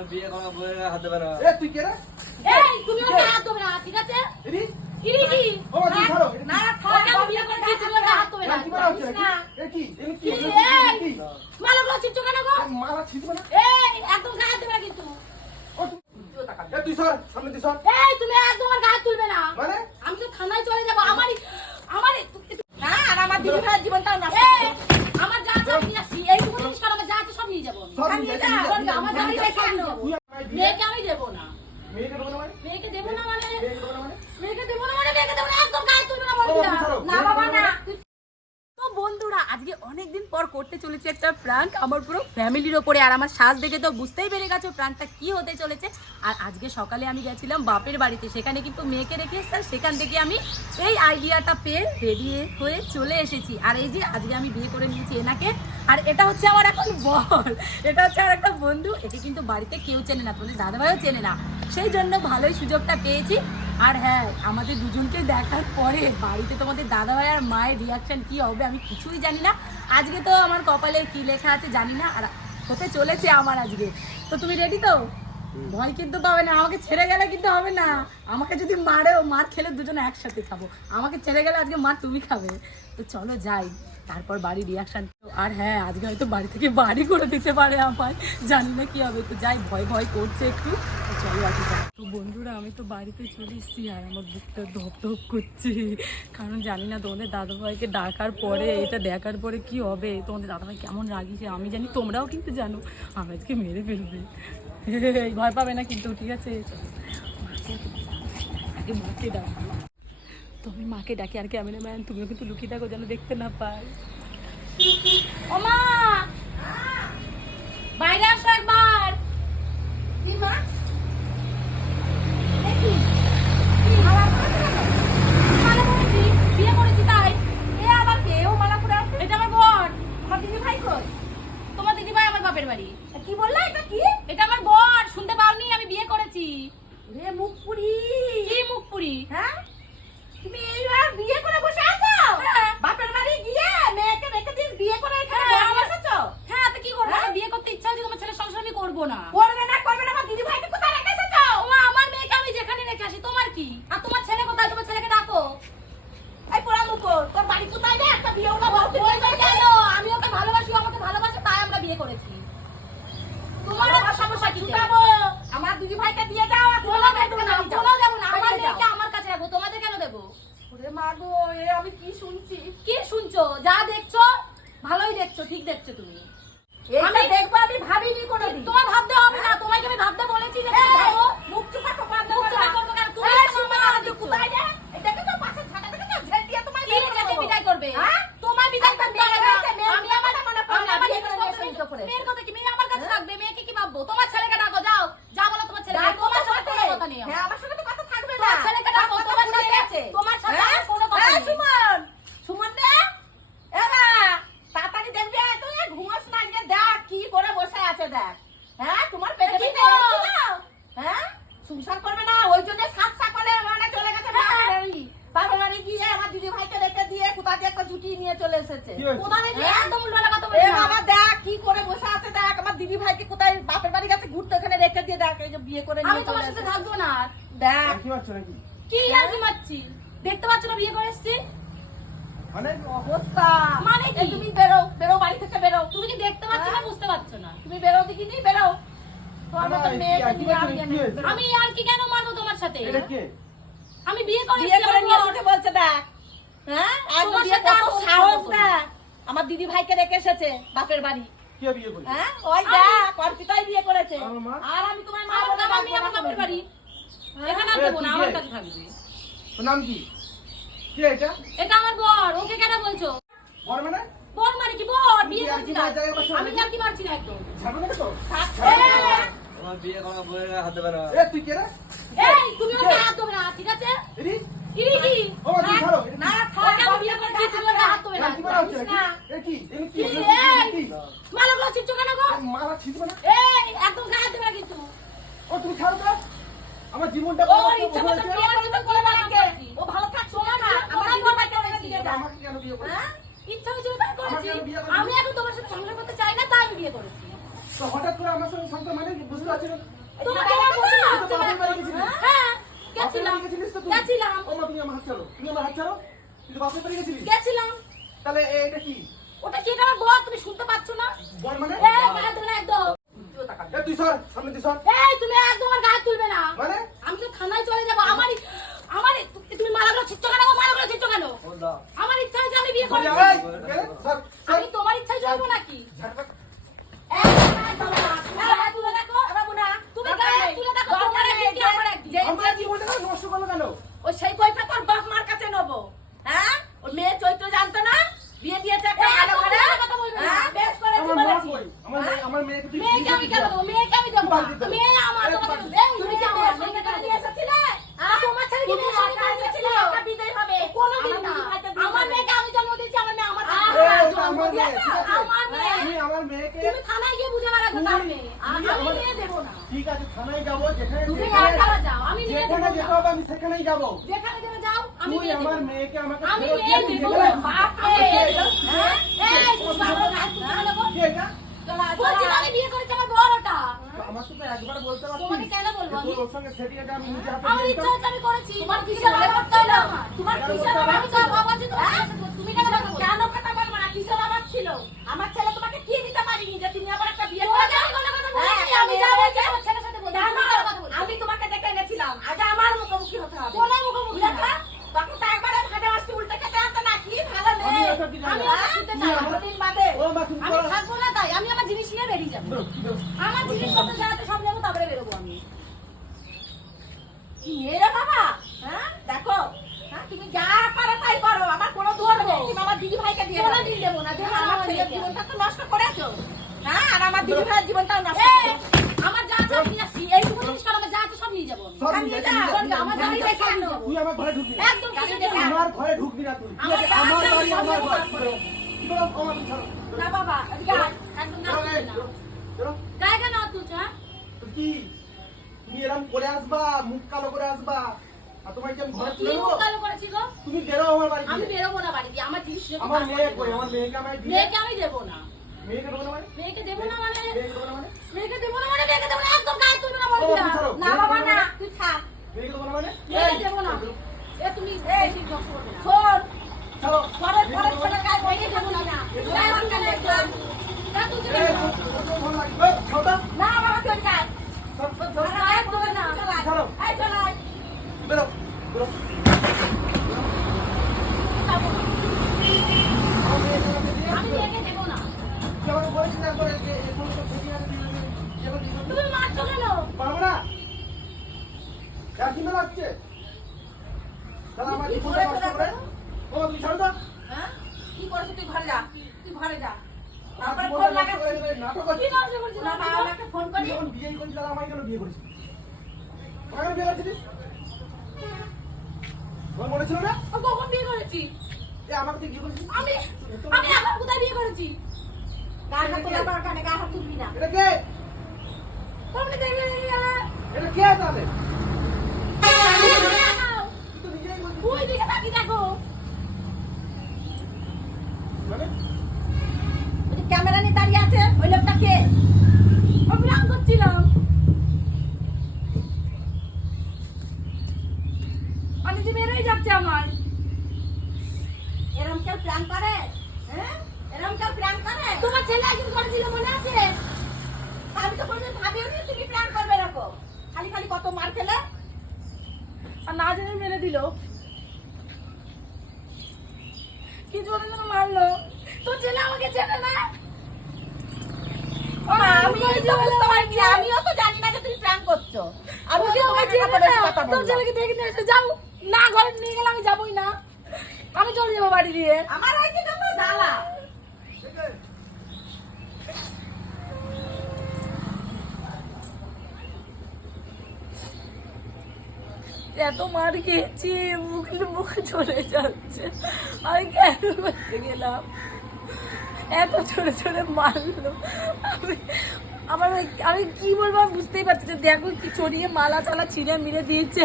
আমার বিয়ে করা বউয়ের হাতে বেরো এ তুই কে রে? এই তুমি ওকে হাত দেবে না ঠিক আছে? এরি কি কি? ও মা ছাড়ো না ওকে আমি বিয়ে করে দিয়েছি ওকে হাত দেবে না কি মারা হচ্ছে এ কি? এ কি? কি এ রে? কি কেন গো? মারা ছিড়বে না। এই একদম গায়ে দেবে কিন্তু। ও এ তুই সর সামনে তুই সর। এই তুমি একদম আমার গায়ে তুলবে না। মানে? আমি তো থানায় চলে যাব আমারই আমারই না আর আমার দিদি জীবনটাও নষ্ট আমার যা যা নিয়ে আসছি মেয়েকে আমি দেবো না। মেয়েকে দেবো না মানে? মেয়েকে দেবো না মানে? মেয়েকে দেবো না মানে? মেয়েকে দেবো না মানে? মেয়েকে দেবো না একদম গায়ে তুলবে না বলছি ও, না। তুই ছাড়ো। না বাবা না তো বন্ধুরা আজকে অনেকদিন পর করতে চলেছে একটা প্রাঙ্ক আমার পুরো ফ্যামিলির ওপরে। আর আমার সাজ দেখে তো বুঝতেই পেরে গেছো প্রাঙ্কটা কি হতে চলেছে। আর আজকে সকালে আমি গেছিলাম বাপের বাড়িতে, সেখানে কিন্তু মেয়েকে রেখে এসেছি সেখান থেকে আমি এই আইডিয়াটা পেয়ে রেডি হয়ে চলে এসেছি। আর এই যে আজকে আমি বিয়ে করে নিয়েছি এনাকে, আর এটা হচ্ছে আমার এখন বল এটা হচ্ছে আর একটা বন্ধু, একে কিন্তু বাড়িতে কেউ চেনে না, তোমাদের দাদাভাইও চেনে না। সেই জন্য ভালোই সুযোগটা পেয়েছি। আর হ্যাঁ আমাদের দুজনকে দেখার পরে বাড়িতে তোমাদের দাদাভাই আর মায়ের রিয়াকশন কি হবে আমি কিছুই জানি না। আজকে তো আমার কপালে কি লেখা আছে জানি না আর হতে চলেছে আমার আজকে। তো তুমি রেডি তো? ভয় কিন্তু পাবে না আমাকে ছেড়ে গেলে কিন্তু হবে না। আমাকে যদি মারেও মার খেলে দুজনে একসাথে খাব। আমাকে ছেড়ে গেলে আজকে মার তুমি খাবে। তো চলো যাই তারপর বাড়ির রিয়াকশন আর হ্যাঁ আজকে হয়তো বাড়ি থেকে বাড়ি করে দিতে পারে আমার জানি না কি হবে। তো যাই ভয় ভয় করছে একটু। চলো আজকে বন্ধুরা আমি তো বাড়িতে চলে এসেছি আর আমার বুকটা ধপ ধপ করছে। কারণ জানি না তোমাদের দাদাভাইকে ডাকার পরে এটা দেখার পরে কি হবে? তোমাদের দাদাভাই কেমন রাগিছে? আমি জানি তোমরাও কিন্তু জানো আমার আজকে মেরে ফেলবে। ভয় পাবে না কিন্তু ঠিক আছে? আগে মাকে ডাকি। তো আমি মাকে ডাকি আর ক্যামেরাম্যান তুমিও কিন্তু লুকিয়ে থাকো যেন দেখতে না পাই। ও মা! বাইরে আসো একবার। কি মা দেখি কি মালা পরেছি বিয়ে করেছি তাই। এ আবার কে? ও মালা পরে আছে? এটা আমার বোন। আমার দিদি ভাই কই? তোমার দিদি ভাই আমার বাপের বাড়ি। কি বললা? এটা কি? এটা আমার বোন। শুনতে পাওনি আমি বিয়ে করেছি। রে মুখ পুরি কি মুখ পুরি হ্যাঁ? তুমি এইবার বিয়ে করে বসে আছো? হ্যাঁ। বাপের বাড়ি গিয়ে মেয়েকে রেখে দিয়ে বিয়ে করে এখানে হ্যাঁ, বসে বসেছো? হ্যাঁ তো কি করব? হ্যাঁ? বিয়ে করতে ইচ্ছা হচ্ছে তোমার ছেলের সংসার আমি করব না করবে না করবে না আমার দিদি ভাইকে কোথায় রেখে এসেছ ও মা, আমার মেয়েকে আমি যেখানে রেখে আসি তোমার কি আর তোমার ছেলে কোথায় তোমার ছেলেকে ডাকো এই পোড়া মুখো তোর বাড়ি কোথায় রে একটা বিয়ে ওরা বলতে ওই তো কেন আমি ওকে ভালোবাসি ও আমাকে ভালোবাসে তাই আমরা বিয়ে করেছি তোমার আবার সমস্যা কি ছুটাবো আমার দিদি ভাইকে দিয়ে যাও আর কোনো তোমার দেবো না বাড়িতে কোনো দেবো না আমার বাইরে যাও। মেয়েকে আমার কাছে রাখব তোমাদের কেন দেবো ওরে মা গো এ আমি কি শুনছি কি শুনছো যা দেখছ ভালোই দেখছ ঠিক দেখছ তুমি। এইটা আমি- দেখব আমি ভাবিনি কোনোদিন। তোমার ভাবতে হবে না তোমাকে আমি ভাবতে বলেছি যে তুমি ভাবো মুখ চুপা তো বন্ধ মুখ করো চুপা করব কেন? তুমি এই তো সুমা, আমার তুই দিচ্ছ। কোথায় রে? এই দেখো তো পাশে ছাতা দেখো তো, ঝেড় দিয়ে তোমায় কি বের রে করে যাকে দেবো। বিদায় করবে হ্যাঁ? তোমার বিদায় একটা করতে মেয়ে হবে না। রয়েছে, মেয়ের আমি আমার কথা মনে পড়ে আমি না, আমার বিয়ে জিনিস করে পত্র নিয়ে এসে করে। মেয়ের কথা কি মেয়ে আমার কাছে হ্যাঁ? থাকবে মেয়েকে কি ভাববো তোমার ছেলেকে ডাকো যাও যা বলো তোমার ছেলেকে ডাকবো তোমার তো সাথে বটে। কোনো কথা নেই আমার। হ্যাঁ, আমার সঙ্গে তো কথা থাকবে না। তোমার ছেলেকে ডাকো কথা তোমার ভুলে সাথে গেছে। তোমার সাথে হ্যাঁ? আমার কোনো কথা এই নেই সুমন, সুমন রে, এরা, তাড়াতাড়ি দেখবি, এই তুই ঘুমোস না, আজকে দেখ কি করে বসে আছে দেখ। হ্যাঁ, তোমার পেটে কি পেটে গো? হয়েছিল? হ্যাঁ? সংসার করবে না, ওই জন্য সাত সাকলে মানে চলে গেছে হ্যাঁ। বাপের বাড়ি। বাপের বাড়ি গিয়ে আমার দিদি ভাইকে রেখে দিয়ে কোথা দিয়ে একটা জুটি নিয়ে চলে এসেছে কি হয়েছে? কোথা থেকে হ্যাঁ? একদম উল্টো কথা এ বলছি না। বাবা দেখ কি করে বসে আছে দেখ আমার দিদি ভাইকে কোথায় বাপের বাড়ি গেছে ঘুরতে ওখানে রেখে দিয়ে দেখ এই যে বিয়ে করে আমি তোমার সাথে থাকব না আর। দেখ। কি হচ্ছে নাকি? কি আর কি মারছি দেখতে পাচ্ছ না বিয়ে করে এসছি? মানে অবস্থা। মানে কি? তুমি বেরো বেরো বাড়ি থেকে বেরো। তুমি কি দেখতে পাচ্ছ না হ্যাঁ? বুঝতে পারছ না? তুমি বেরো দেখি নি বেরো। তোমার মতো আমি আর কি কেন মারবো তোমার সাথে? এটা কে? আমি বিয়ে করে বিয়ে করে নিয়ে। এসেছে বলছে দেখ। হ্যাঁ? একদম বিয়ে কত সাহস আমার দিদি ভাইকে রেখে এসেছে বাপের বাড়ি। কে বিয়ে করছে হ্যাঁ? ওই দেখ অর্পিতাই বিয়ে করেছে। আর আমি তোমার মা বলে আমি আমার বাপের বাড়ি। হ্যাঁ? এখানে এ, না আমার কাছে থাকবে। নাম কি? কে এটা? এটা আমার বর ওকে কেন বলছো? বড় মানে? বর মানে কি? বর বিয়ে করছি আমি? আর মারছি না একদম? ছাড়বে না তো? আমার বিয়ে করা বউয়ের হাতে বেরো এ তুই কে রে? এই তুমি ওকে হাত দেবে না ঠিক আছে? ইরি? এটা কি? আমার জীবনটা ও ভালো থাক না আমার কেন বিয়ে হ্যাঁ? ইচ্ছা হয়েছে তাই করেছি। আমাকে বিয়ে করে আমি এখন তোমার সাথে সংসার করতে চাই না তাই আমি বিয়ে করেছি। তো হঠাৎ করে আমার সঙ্গে সংসার মানে বুঝতে আছে না? তোমাকে না। বাড়ি গেছিলি। হ্যাঁ? গেছিলাম গেছিলিস তো তুই? গেছিলাম। ও মা, তুমি আমার হাত ছাড়ো। তুমি আমার হাত ছাড়ো। তুই বাপের বাড়ি গেছিলি। গেছিলাম। তাহলে এটা কি? ওটা কি এটা আমার বর তুমি শুনতে পাচ্ছ না বল মানে? এই গায়ে তুলে একদম এ, তুই সর, সামনে তুই সর। এই তুমি একদম আমার গায়ে তুলবে না মানে? আমি তো থানায় চলে যাব আমারই আমারই তুমি মালাগুলো ছিটছো কেন গো? মালাগুলো ছিটছো কেন আমার ইচ্ছা হয়েছে আমি বিয়ে গেলে? সর। আমি তোমার ইচ্ছায় চলবো নাকি তুমি গায়ে তুলে দেখো তোমার একদিন কি আমার একদিন আমার জীবনটা নষ্ট করল কেন? ও সেই কৈফা তোর বাপ মার কাছে নেব হ্যাঁ ওর মেয়ে চৈত্র জানতো না বিয়ে দিয়েছে একটা এই, ভালো একদম ঘরে মিথ্যা কথা বলবে না। হ্যাঁ, বেশ করেছি আমার মা বলেছি কই? আমার মেয়ে- আমার মেয়েকে আমি কেন দেবো মেয়েকে আমি দেবো। মেয়ে আমার তোমাকে। এই, তুমি আমার সঙ্গে কেন দিয়ে এসেছিলে আর তোমার ছেলে কি তুমি সঙ্গে টাকা এসেছিলে, ওটা বিদায় হবে কোনোদিন না। আমার মেয়েকে আমি জন্ম দিয়েছি আমার মেয়ে আমার জন্ম দিয়েছে, আমার মেয়ে। আমার মেয়েকে তুমি থানায় গিয়ে বুঝে তার মেয়ে। আমি নিয়ে দেবো না। ঠিক আছে থানায় যাব যেখানে তুমি যেখানে- যাও, আমি নিয়ে যেখানে যেতে হবে আমি সেখানেই যাব যেখানে যাবে যাও, আমি নিয়ে আমার মেয়েকে আমাকে আমি ফেরত দেবো দিবি। না। বাপরে। হ্যাঁ? এই, তুমি বাবার গায়ে তুলতে হবে গো। কি এটা? বলছি তো আমি বিয়ে করেছি, আমার বর ওটা। আমার তো একবার বলতে পারছিস তোমাকে কেন বলব আমি? তোর সঙ্গে সেটি এটা আমি নিজে হাতে আমার ইচ্ছা হচ্ছে আমি করেছি। তোমার কিসের করতে? আমার? তোমার কিসের আমি তো বাবা যে তোমার সাথে বলছি, তুমি কেন কথা বলছো? কেন কথা বলব না কিসের অভাব ছিল আমার ছেলে তোমাকে কি দিতে পারিনি যে তুমি আবার একটা বিয়ে তোমাকে করে আমি কোনো কথা বলিনি, হ্যাঁ, আমি যা বলছি আমার ছেলের সাথে বলছি, জানো, তুমি কেন কথা বলছো? আমি তোমাকে ডেকে এনেছিলাম আজ আমার মুখোমুখি হতে হবে কোনো মুখোমুখি না। বুঝেছ? তখন তো একবারে ভাজা মাছটি উল্টে খেতে হতো না কি ভালো আমি নেই এসব দিতে আমি পারব না। ওটা শুনতে তুমি চাই না। আমার- দুদিন বাদে ও মা, তুমি আমি করো। থাকব না তাই আমি আমার জিনিস নিয়ে বেরিয়ে যাব বেরো, বেরো। আমার জিনিসপত্র জানাতে সব যাব তারপরে বেরোবো আমি কি মেরে বাবা হ্যাঁ দেখো হ্যাঁ তুমি যা পারো তাই করো আমার কোনো দোষ নেই তুমি আমার দিদি ভাইকে দিয়ে কোনো দাও। দিন দেবো না, দেবো না আমার আমার ছেলের মেয়েকে। জীবনটা তো নষ্ট করেছ হ্যাঁ আর আমার দিদি ভাইয়ের জীবনটাও নষ্ট এই, করেছ আমার যা যা নিয়ে আসছি এইটুকু জিনিস কারও আমার যা আছে সব নিয়ে যাব আমি সব আমি নিয়ে যাব। যাব। সব আমার যা আছে সব নিয়ে যাব তুই আমার ঘরে ঢুকবি না। একদম কিছু দেবো না। আমার ঘরে ঢুকবি না তুই আমার বাড়ি আমার আমি দেবো ঘর না। বেরো। কি করো? ও মা, তুমি ছাড়ো। না বাবা এদিকে আয়। একদম না বেরো, তুলবে এই, না বেরো, বেরো। গায়ে কেন হাত তুলছো? তুই কি তুমি এরকম করে আসবা মুখ কালো করে আসবা আর তোমার কি ঘরে তুলে মুখ কালো করেছি তুমি বেরো আমার বাড়ি আমি বেরোবো না বাড়ি দিয়ে আমার জিনিস আমার মেয়ে কই আমার মেয়েকে মেয়েকে আমি দেবো না মেয়েকে ঢোকানো মানে মেয়েকে দেবো না মানে মেয়েকে মানে মেয়েকে দেবো না মানে মেয়েকে দেবো না একদম গায়ে তুলবে না বলে ও, দিলাম। তুমি ছাড়ো। না বাবা না তুমি না। মানে? বাবা তুই দিবি। তুমি মারছো কেন পারব না একদিন ধরে আসছে তাহলে আমার জীবনটা নষ্ট করে ও তুই ছাড়ো তো। হ্যাঁ? কি করছিস তুই ঘরে যা। তুই ঘরে যা। আমার ফোন লাগাচ্ছিস করে দেবে, কি নষ্ট করছ? না না বাবা আমাকে ফোন করি? যখন বিয়ে করছিস তাহলে আমাকে কেন বিয়ে করেছিস? আমাকে বিয়ে করেছিস তোমার মনে ছিল না? ও কখন বিয়ে করেছি? এ আমাকে তুই বিয়ে করেছিস? আমি আমি আবার কোথায় বিয়ে করেছি? গায়ে হাত তোলা বড় কানে গায়ে হাত তুলবি না। এটা কে? তোমরা দেখে এটা কে তাহলে তুই তো নিজেই বলছিস ওই দিকে তাকিয়ে দেখো মানে ওই যে ক্যামেরা নিয়ে দাঁড়িয়ে আছে ওই লোকটা কে আমি রাগ করছিলাম অনেক যে বেরোই যাচ্ছে আমার এরম কেউ প্ল্যান করে হ্যাঁ এরম কেউ প্ল্যান করে তোমার ছেলে একদিন করেছিল মনে আছে? আমি তো কোনোদিন ভাবিও নি তুমি প্ল্যান করবে এরকম। খালি খালি কত মার খেলে? আর না জেনে মেরে দিল। কি জোরে জোরে মারলো? তোর ছেলে আমাকে চেনে না। আমিও তো জানি না যে তুমি প্ল্যান করছ। আমি কথা বেশি তোর ছেলেকে দেখে নিয়ে এসে যাও। না ঘরে নিয়ে গেলে আমি যাবোই না। আমি চলে যাব বাড়ি দিয়ে। আমার হয়েছে তো জ্বালা। এত মার খেয়েছি, মুখে মুখে চলে যাচ্ছে। আমি কেন করতে গেলাম? এত ছোট ছোট মারলো। আমি, আমার আমি কি বলব বুঝতেই পারছি দেখো কি চড়িয়ে মালা চালা ছিঁড়ে মিলে দিয়েছে।